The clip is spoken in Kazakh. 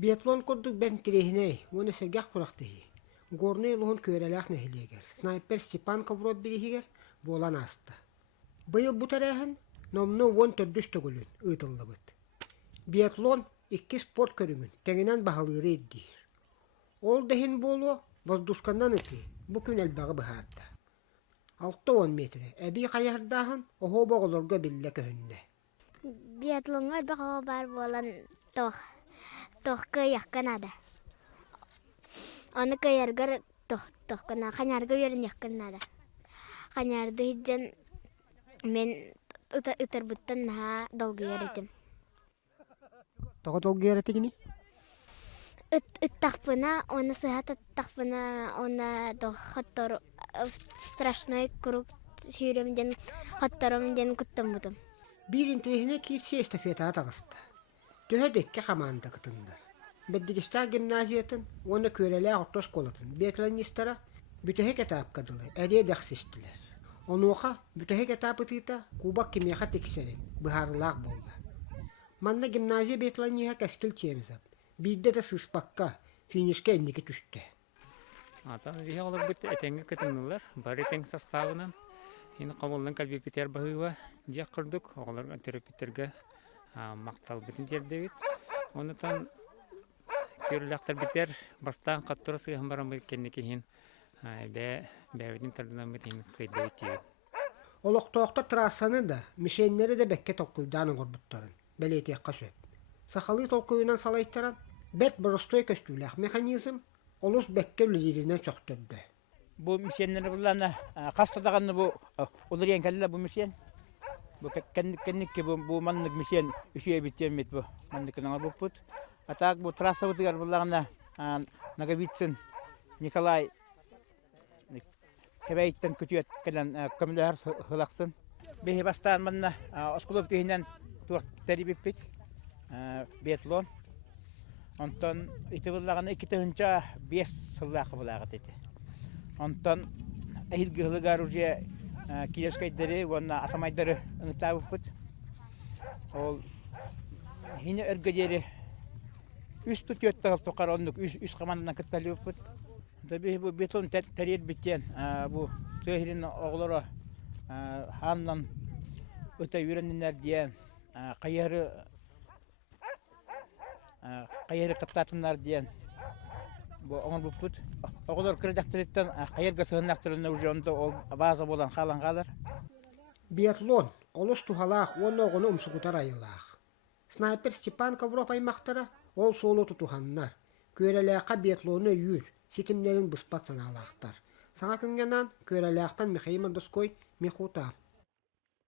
Биатлон курдук бен тирехиней, оны сергях курактыхи. Горный лугун көрелях нехилегер. Снайпер Степан Ковров билихигер болан аста. Быйыл бу тарахын номну вон төрдүс төгүлүн ыйтыллыбыт. Биатлон икки спорт көрүңүн теңинен баһалыыры иддир. Ол дехин болу воздушкандан ыты бу күн элбагы быһаарда. 6-10 метре эби каярдаһын охо боголорго билле көһүннэ. Биатлонга баха бар болан тох кыяхканада. Оны кыяргар тохкана ханярга йөрен яхканада. Ханярды хиджен мен ытырбыттан наха долгы йөрөтем. Тога долгы йөрөтигини? Ыттахпына, оны сыхат ыттахпына, оны хоттор страшной круг сүйремден хотторомден куттам бутум. Бир интерехине кирсе эстафета атагыста. Төһөдөкке команда кытындар. Беддигистан гимназиятын, оны көреле ортос колатын. Биатлонисттара бүтөһек этап кадылы, эре дәхсистилер. Онуха бүтөһек этап ытыта кубак кимияха тексерен, быһарлаак болду. Манна гимназия биатлония каскил чемзап. Бидде да сыспакка, финишке энники түстэ. Атан виһе олар бит этеңге кытыннылар, бар этең составынан. Ини кабылдан калбипитер баһыва дия кырдык, олар терапевттерге мактал битин жердебит. Онутан көрүлөктөр битер бастан каттырысы хамбарам кеннеки хин бәбидин тардан битин кыйдыйт. Олоктоокта трассаны да, мишеннери де бекке толкуйдан горбуттарын. Белетек кашып. Сахалы толкуйунан салайттаран бет боростой көстүлэх механизм олус бекке үлелеринен чоктурду. Бу мишеннери буллана кастадаганы бу уларен калла бу мишен. Бу кенникке бу маннык мишен үшөй биттемет бу. Манныкына бупут. Атак бу трасса бутыгар буллагана Наговицын Николай Кебейттен күтүет келен көмөлөр хылаксын. Бехи бастан манна оскулуп тегинен туак терибиппит. Биатлон. Онтон итебиллаганы 2-нча 5 сыллакы булагат эти. Онтон эхилгылыгар уже килескайдери вона атамайдары ыңтабыппыт. Ол хине эргедери үс тутуеттагыл токароннук үс командадан кытталыппыт. Таби бу биатлон терет биттен бу төһирин оглоро ханнан өтө үйрөнүнөр диен кайыры кыптатынар диен бу оңор буппут. Оглор кредактырыттан кайырга сыгынактырына уже онда ол база болан халангалар. Биатлон олус тухалаах оногону умсугутар айылаах. Снайпер Степан Ковров аймактара ол солу тутуханнар. Көрелээка биатлону үйүр, ситимнерин быспат санаалаахтар. Саңа күнгенан көрелээктан Михаил Мандоской Михута.